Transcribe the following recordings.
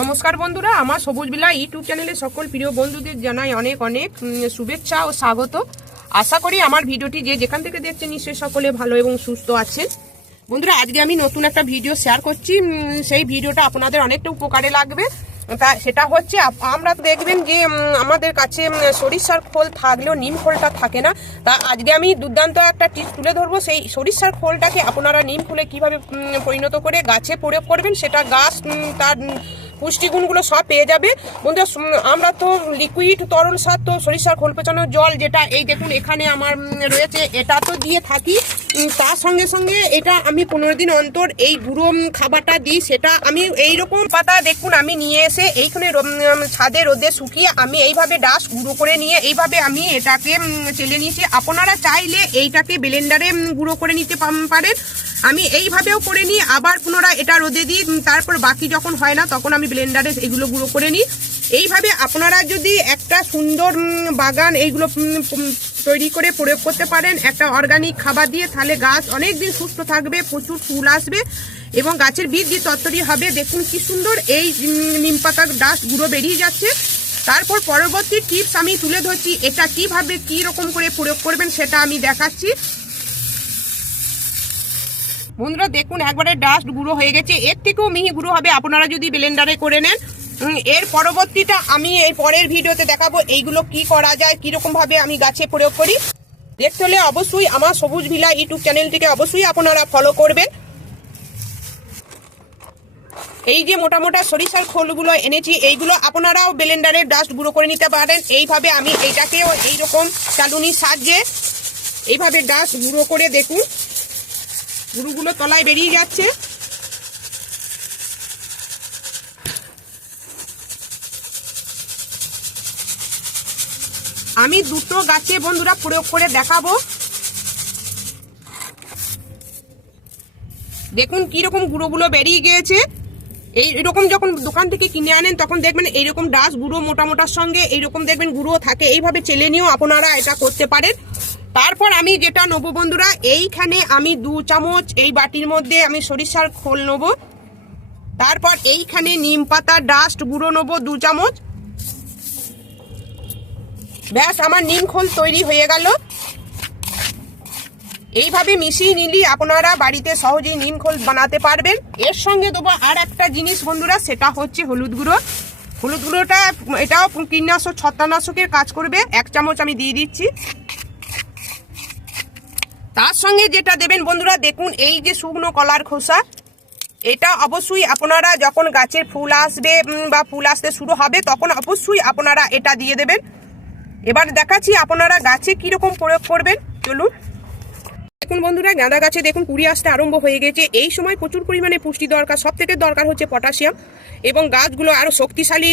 নমস্কার বন্ধুরা, আমার সবুজ বিলা ইউটিউব চ্যানেলে সকল প্রিয় বন্ধুদের জানাই অনেক অনেক শুভেচ্ছা ও স্বাগত। আশা করি আমার ভিডিওটি যে যেখান থেকে দেখছেন নিশ্চয়ই সকলে ভালো এবং সুস্থ আছেন। বন্ধুরা, আজকে আমি নতুন একটা ভিডিও শেয়ার করছি সেই ভিডিওটা আপনাদের অনেকটা উপকারে লাগবে। তা সেটা হচ্ছে আমরা দেখবেন যে আমাদের কাছে সরিষার খোল থাকলেও নিম খোলটা থাকে না। তা আজকে আমি দুর্দান্ত একটা টিপস তুলে ধরবো, সেই সরিষার খোলটাকে আপনারা নিম খোলে কীভাবে পরিণত করে গাছে প্রয়োগ করবেন, সেটা গাছ তার পুষ্টিগুণগুলো সব পেয়ে যাবে। বন্ধুরা আমরা তো লিকুইড তরল সার, তো সরিষার খোল পেঁচানোর জল যেটা, এই দেখুন, এখানে আমার রয়েছে, এটা তো দিয়ে থাকি। তার সঙ্গে সঙ্গে এটা আমি পনেরো দিন অন্তর এই গুঁড়ো খাবারটা দিই, সেটা আমি এই রকম পাতা দেখুন, আমি নিয়ে এসে এইখানে ছাদে রোদে শুকিয়ে আমি এইভাবে ডাস গুঁড়ো করে নিয়ে এইভাবে আমি এটাকে চেলে নিয়েছি। আপনারা চাইলে এইটাকে ব্লেন্ডারে গুঁড়ো করে নিতে পারেন। আমি এইভাবেও করে নিই, আবার পুনরায় এটা রোদে দিই তারপর বাকি যখন হয় না, তখন আমি ব্লেন্ডারে এগুলো গুঁড়ো করে নিই। এইভাবে আপনারা যদি একটা সুন্দর বাগান, এইগুলো তৈরি করে প্রয়োগ করতে পারেন। একটা অর্গানিক খাবার দিয়ে তাহলে গাছ অনেক দিন সুস্থ থাকবে, প্রচুর ফুল আসবে এবং গাছের বৃদ্ধি তত্তরি হবে, দেখুন কি সুন্দর, এই নিম পাতার ডাস্ট গুঁড়ো বেরিয়ে যাচ্ছে। তারপর পরবর্তী টিপস আমি তুলে ধরছি, এটা কীভাবে কি রকম করে প্রয়োগ করবেন সেটা আমি দেখাচ্ছি। বন্ধুরা, দেখুন একবারে ডাস্ট গুঁড়ো হয়ে গেছে, এর থেকেও মিহি গুঁড়ো হবে, আপনারা যদি ব্লেন্ডারে করে নেন। এর পরবর্তীটা আমি এই পরের ভিডিওতে দেখাবো এইগুলো কি করা যায়, কীরকম ভাবে আমি গাছে প্রয়োগ করি। দেখতে হলে অবশ্যই আমার সবুজ ভিলা ইউটিউব চ্যানেলটিকে অবশ্যই আপনারা ফলো করবেন। এই যে মোটা মোটা সরিষার খোলগুলো এনেছি, এইগুলো আপনারাও ব্লেন্ডারে ডাস্ট গুঁড়ো করে নিতে পারেন। এইভাবে আমি এইটাকেও এইরকম চালুনির সাহায্যে এইভাবে ডাস্ট গুঁড়ো করে দেখুন। গুঁড়োগুলো তলায় বেরিয়ে যাচ্ছে। আমি দুটো গাছে বন্ধুরা প্রয়োগ করে দেখাবো। দেখুন কীরকম গুঁড়োগুলো বেরিয়ে গিয়েছে। এই এরকম যখন দোকান থেকে কিনে আনেন, তখন দেখবেন এইরকম ডাস গুঁড়ো মোটা মোটার সঙ্গে এইরকম দেখবেন গুঁড়ো থাকে। এইভাবে চেলে নিয়েও আপনারা এটা করতে পারেন। তারপর আমি যেটা নেব বন্ধুরা, এইখানে আমি দু চামচ এই বাটির মধ্যে আমি সরিষার খোল নেব। তারপর এইখানে নিম পাতা ডাস্ট গুঁড়ো নেব দু চামচ। ব্যাস, আমার নিম খোল তৈরি হয়ে গেল। এইভাবে মিশিয়ে নিলি আপনারা বাড়িতে সহজেই নিম খোল বানাতে পারবেন। এর সঙ্গে দেবো আর একটা জিনিস বন্ধুরা, সেটা হচ্ছে হলুদ গুঁড়ো। হলুদ গুঁড়োটা, এটাও কীটনাশক, ছত্রাকনাশকের কাজ করবে। এক চামচ আমি দিয়ে দিচ্ছি। তার সঙ্গে যেটা দেবেন বন্ধুরা, দেখুন এই যে শুকনো কলার খোসা। এটা অবশ্যই আপনারা যখন গাছের ফুল আসবে বা ফুল আসতে শুরু হবে, তখন অবশ্যই আপনারা এটা দিয়ে দেবেন। এবার দেখাচ্ছি আপনারা গাছে কীরকম প্রয়োগ করবেন। চলুন। দেখুন বন্ধুরা, গাঁদা গাছে দেখুন, কুড়ি আসতে আরম্ভ হয়ে গেছে। এই সময় প্রচুর পরিমাণে পুষ্টি দরকার, সব থেকে দরকার হচ্ছে পটাশিয়াম। এবং গাছগুলো আরও শক্তিশালী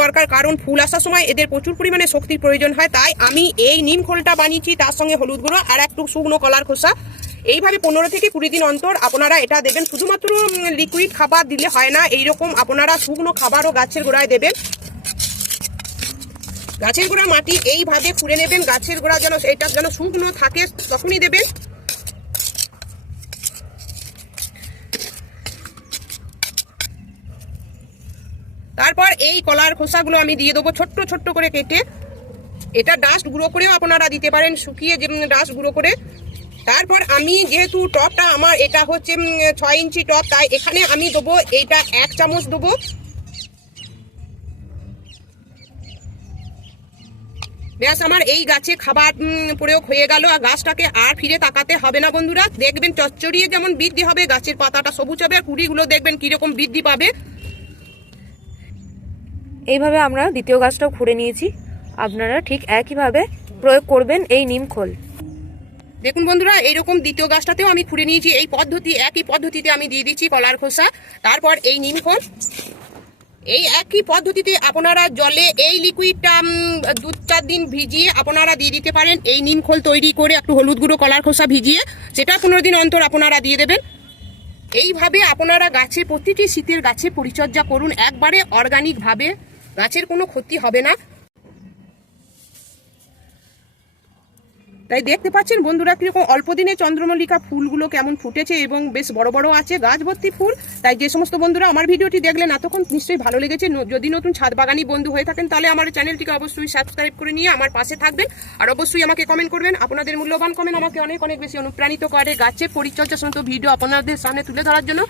দরকার, কারণ ফুল আসার সময় এদের প্রচুর পরিমাণে শক্তির প্রয়োজন হয়। তাই আমি এই নিম খোলটা বানিয়েছি, তার সঙ্গে হলুদ গুঁড়ো আর একটু শুকনো কলার খোসা। এইভাবে পনেরো থেকে কুড়ি দিন অন্তর আপনারা এটা দেবেন। শুধুমাত্র লিকুইড খাবার দিলে হয় না, এইরকম আপনারা শুকনো খাবারও গাছের গোড়ায় দেবেন। গাছের গোড়া মাটি এইভাবে খুঁড়ে নেবেন, গাছের গোড়া যেন এটা যেন শুকনো থাকে, তখনই দেবেন। তারপর এই কলার খোসাগুলো আমি দিয়ে দেবো ছোট্ট ছোট্ট করে কেটে। এটা ডাস্ট গুঁড়ো করেও আপনারা দিতে পারেন, শুকিয়ে যে ডাস্ট গুঁড়ো করে। তারপর আমি যেহেতু টপটা আমার, এটা হচ্ছে ছয় ইঞ্চি টপ, তাই এখানে আমি দেবো এইটা এক চামচ দেবো। ব্যাস আমার এই গাছে খাবার প্রয়োগ হয়ে গেল। আর গাছটাকে আর ফিরে তাকাতে হবে না বন্ধুরা। দেখবেন চচ্চড়িয়ে যেমন বৃদ্ধি হবে গাছের পাতাটা সবুজ হবে আর কুড়িগুলো দেখবেন কীরকম বৃদ্ধি পাবে। এইভাবে আমরা দ্বিতীয় গাছটাও খুঁড়ে নিয়েছি। আপনারা ঠিক একইভাবে প্রয়োগ করবেন এই নিম খোল। দেখুন বন্ধুরা এইরকম দ্বিতীয় গাছটাতেও আমি খুঁড়ে নিয়েছি। এই পদ্ধতি একই পদ্ধতিতে আমি দিয়ে দিচ্ছি কলার খোসা। তারপর এই নিম খোল। এই একই পদ্ধতিতে আপনারা জলে এই লিকুইডটা দু চার দিন ভিজিয়ে আপনারা দিয়ে দিতে পারেন। এই নিম খোল তৈরি করে একটু হলুদ গুঁড়ো, কলার খোসা ভিজিয়ে সেটা পনেরো দিন অন্তর আপনারা দিয়ে দেবেন। এইভাবে আপনারা গাছে, প্রতিটি শীতের গাছে পরিচর্যা করুন। একবারে অর্গানিকভাবে গাছের কোনো ক্ষতি হবে না। তাই দেখতে পাচ্ছেন বন্ধুরা কীরকম অল্প দিনে চন্দ্রমল্লিকা ফুলগুলো কেমন ফুটেছে এবং বেশ বড় বড় আছে গাছ ভর্তি ফুল। তাই যে সমস্ত বন্ধুরা আমার ভিডিওটি দেখলেন এতক্ষণ নিশ্চয়ই ভালো লেগেছে। যদি নতুন ছাদ বাগানি বন্ধু হয়ে থাকেন তাহলে আমার চ্যানেলটিকে অবশ্যই সাবস্ক্রাইব করে নিয়ে আমার পাশে থাকবেন। আর অবশ্যই আমাকে কমেন্ট করবেন। আপনাদের মূল্যবান কমেন্ট আমাকে অনেক অনেক বেশি অনুপ্রাণিত করে গাছের পরিচর্যা সমস্ত ভিডিও আপনাদের সামনে তুলে ধরার জন্য।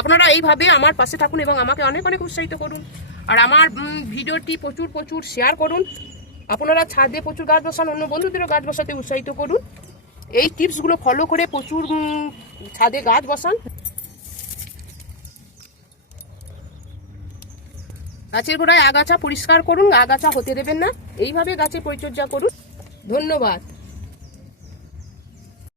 আপনারা এইভাবে আমার পাশে থাকুন এবং আমাকে অনেক অনেক উৎসাহিত করুন। আর আমার ভিডিওটি প্রচুর প্রচুর শেয়ার করুন। আপনারা ছাদে প্রচুর গাছ বসান, অন্য বন্ধুদেরও গাছ বসাতে উৎসাহিত করুন। এই টিপসগুলো ফলো করে প্রচুর ছাদে গাছ বসান। গাছের গোড়ায় আগাছা পরিষ্কার করুন, আগাছা হতে দেবেন না। এইভাবে গাছে পরিচর্যা করুন। ধন্যবাদ।